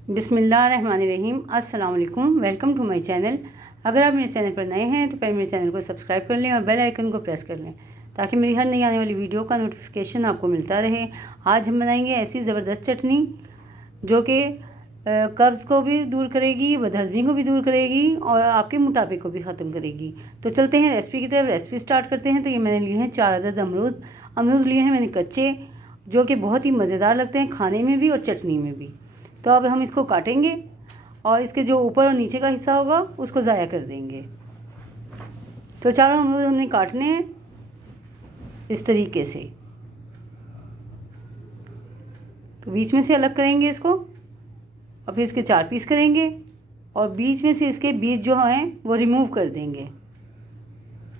बिस्मिल्लाहिर्रहमानिर्रहीम। अस्सलाम वालेकुम। Welcome to my channel. अगर आप मेरे चैनल पर नए हैं तो पहले मेरे चैनल को सब्सक्राइब कर लें और बेल आइकन को प्रेस कर लें ताकि मेरी हर नई आने वाली वीडियो का नोटिफिकेशन आपको मिलता रहे। आज हम बनाएंगे ऐसी ज़बरदस्त चटनी जो कि कब्ज़ को भी दूर करेगी, बदहज़मी को भी दूर करेगी और आपके मोटापे को भी ख़त्म करेगी। तो चलते हैं रेसिपी की तरफ। रेसिपी स्टार्ट करते हैं। तो ये मैंने लिए हैं 4 अदद अमरूद लिए हैं मैंने कच्चे, जो कि बहुत ही मज़ेदार लगते हैं खाने में भी और चटनी में भी। तो अब हम इसको काटेंगे और इसके जो ऊपर और नीचे का हिस्सा होगा उसको ज़ाया कर देंगे। तो चारों अमरूद हमने काटने हैं इस तरीके से। तो बीच में से अलग करेंगे इसको और फिर इसके 4 पीस करेंगे और बीच में से इसके बीज जो हैं वो रिमूव कर देंगे।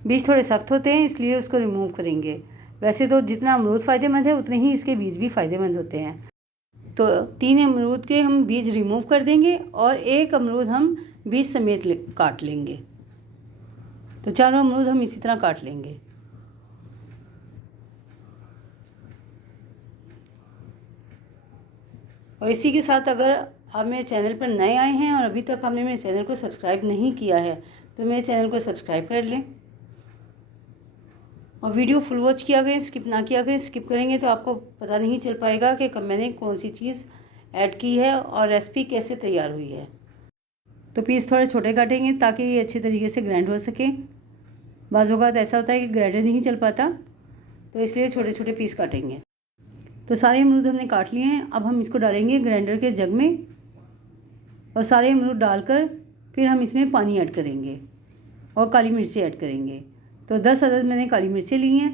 बीज थोड़े सख्त होते हैं इसलिए उसको रिमूव करेंगे। वैसे तो जितना अमरूद फ़ायदेमंद है उतने ही इसके बीज भी फ़ायदेमंद होते हैं। तो 3 अमरूद के हम बीज रिमूव कर देंगे और 1 अमरूद हम बीज समेत काट लेंगे। तो चारों अमरूद हम इसी तरह काट लेंगे। और इसी के साथ अगर आप मेरे चैनल पर नए आए हैं और अभी तक आपने मेरे चैनल को सब्सक्राइब नहीं किया है तो मेरे चैनल को सब्सक्राइब कर लें और वीडियो फुल वॉच किया करें, स्किप ना किया करें। स्किप करेंगे तो आपको पता नहीं चल पाएगा कि कब मैंने कौन सी चीज़ ऐड की है और रेसिपी कैसे तैयार हुई है। तो पीस थोड़े छोटे काटेंगे ताकि ये अच्छे तरीके से ग्राइंड हो सके। बाज़ औक़ात ऐसा होता है कि ग्राइंडर नहीं चल पाता, तो इसलिए छोटे छोटे पीस काटेंगे। तो सारे अमरूद हमने काट लिए हैं। अब हम इसको डालेंगे ग्राइंडर के जग में और सारे अमरूद डालकर फिर हम इसमें पानी ऐड करेंगे और काली मिर्ची ऐड करेंगे। तो 10 अदद मैंने काली मिर्चें ली हैं,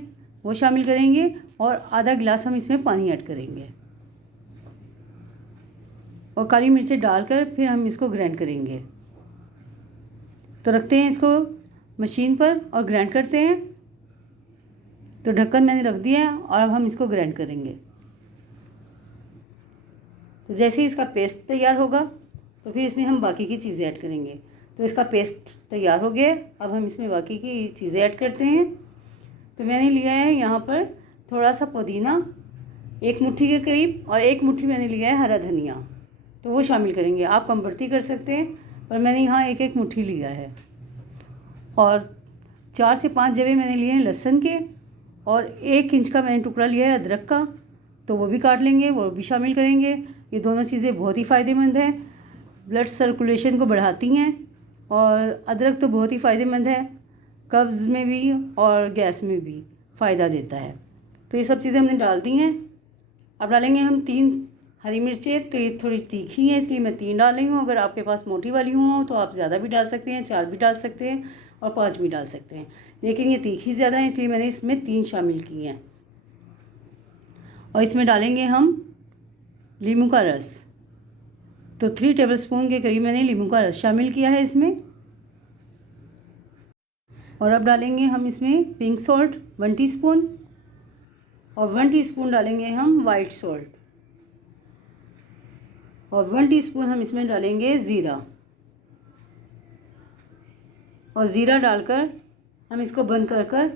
वो शामिल करेंगे और आधा गिलास हम इसमें पानी ऐड करेंगे और काली मिर्चें डालकर फिर हम इसको ग्राइंड करेंगे। तो रखते हैं इसको मशीन पर और ग्राइंड करते हैं। तो ढक्कन मैंने रख दिया है और अब हम इसको ग्राइंड करेंगे। तो जैसे ही इसका पेस्ट तैयार होगा तो फिर इसमें हम बाकी की चीज़ें ऐड करेंगे। तो इसका पेस्ट तैयार हो गया। अब हम इसमें बाकी की चीज़ें ऐड करते हैं। तो मैंने लिया है यहाँ पर थोड़ा सा पुदीना, 1 मुट्ठी के करीब, और 1 मुट्ठी मैंने लिया है हरा धनिया। तो वो शामिल करेंगे। आप कम बढ़ती कर सकते हैं पर मैंने यहाँ 1-1 मुट्ठी लिया है। और 4 से 5 जवे मैंने लिए हैं लहसुन के और 1 इंच का मैंने टुकड़ा लिया है अदरक का। तो वो भी काट लेंगे, वो भी शामिल करेंगे। ये दोनों चीज़ें बहुत ही फ़ायदेमंद हैं, ब्लड सर्कुलेशन को बढ़ाती हैं और अदरक तो बहुत ही फ़ायदेमंद है, कब्ज़ में भी और गैस में भी फ़ायदा देता है। तो ये सब चीज़ें हमने डाल दी हैं। अब डालेंगे हम 3 हरी मिर्चें। तो ये थोड़ी तीखी हैं इसलिए मैं 3 डाल रही हूँ। अगर आपके पास मोटी वाली हो तो आप ज़्यादा भी डाल सकते हैं, 4 भी डाल सकते हैं और 5 भी डाल सकते हैं, लेकिन ये तीखी ज़्यादा है इसलिए मैंने इसमें 3 शामिल की हैं। और इसमें डालेंगे हम नींबू का रस। तो 3 टेबलस्पून के करीब मैंने नींबू का रस शामिल किया है इसमें। और अब डालेंगे हम इसमें पिंक सॉल्ट 1 टीस्पून और 1 टीस्पून डालेंगे हम वाइट सॉल्ट और 1 टीस्पून हम इसमें डालेंगे ज़ीरा। और ज़ीरा डालकर हम इसको बंद कर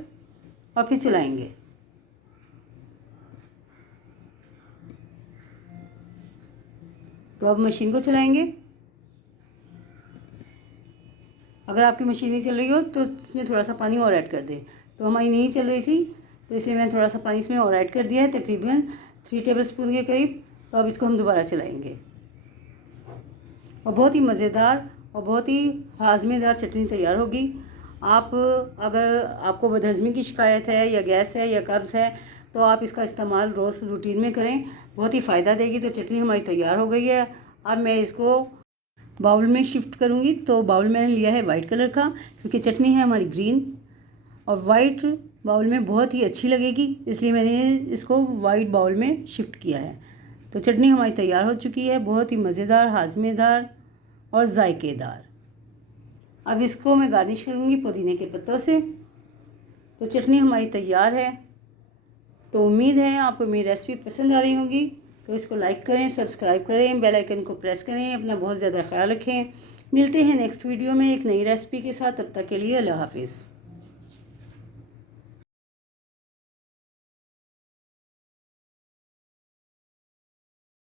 और फिर चलाएंगे। तो अब मशीन को चलाएंगे। अगर आपकी मशीन नहीं चल रही हो तो इसमें थोड़ा सा पानी और ऐड कर दें। तो हमारी नहीं चल रही थी तो इसलिए मैंने थोड़ा सा पानी इसमें और ऐड कर दिया है, तकरीबन 3 टेबलस्पून के करीब। तो अब इसको हम दोबारा चलाएंगे और बहुत ही मज़ेदार और बहुत ही हाज़मेदार चटनी तैयार होगी। आप अगर आपको बदहज़मी की शिकायत है या गैस है या कब्ज़ है तो आप इसका इस्तेमाल रोज़ रूटीन में करें, बहुत ही फ़ायदा देगी। तो चटनी हमारी तैयार हो गई है। अब मैं इसको बाउल में शिफ्ट करूँगी। तो बाउल मैंने लिया है वाइट कलर का क्योंकि चटनी है हमारी ग्रीन और वाइट बाउल में बहुत ही अच्छी लगेगी, इसलिए मैंने इसको वाइट बाउल में शिफ्ट किया है। तो चटनी हमारी तैयार हो चुकी है, बहुत ही मज़ेदार, हाज़मेदार और जायकेदार। अब इसको मैं गार्निश करूँगी पुदीने के पत्तों से। तो चटनी हमारी तैयार है। तो उम्मीद है आपको मेरी रेसिपी पसंद आ रही होगी। तो इसको लाइक करें, सब्सक्राइब करें, बेल आइकन को प्रेस करें। अपना बहुत ज़्यादा ख्याल रखें। मिलते हैं नेक्स्ट वीडियो में एक नई रेसिपी के साथ। तब तक के लिए अल्लाह हाफिज़।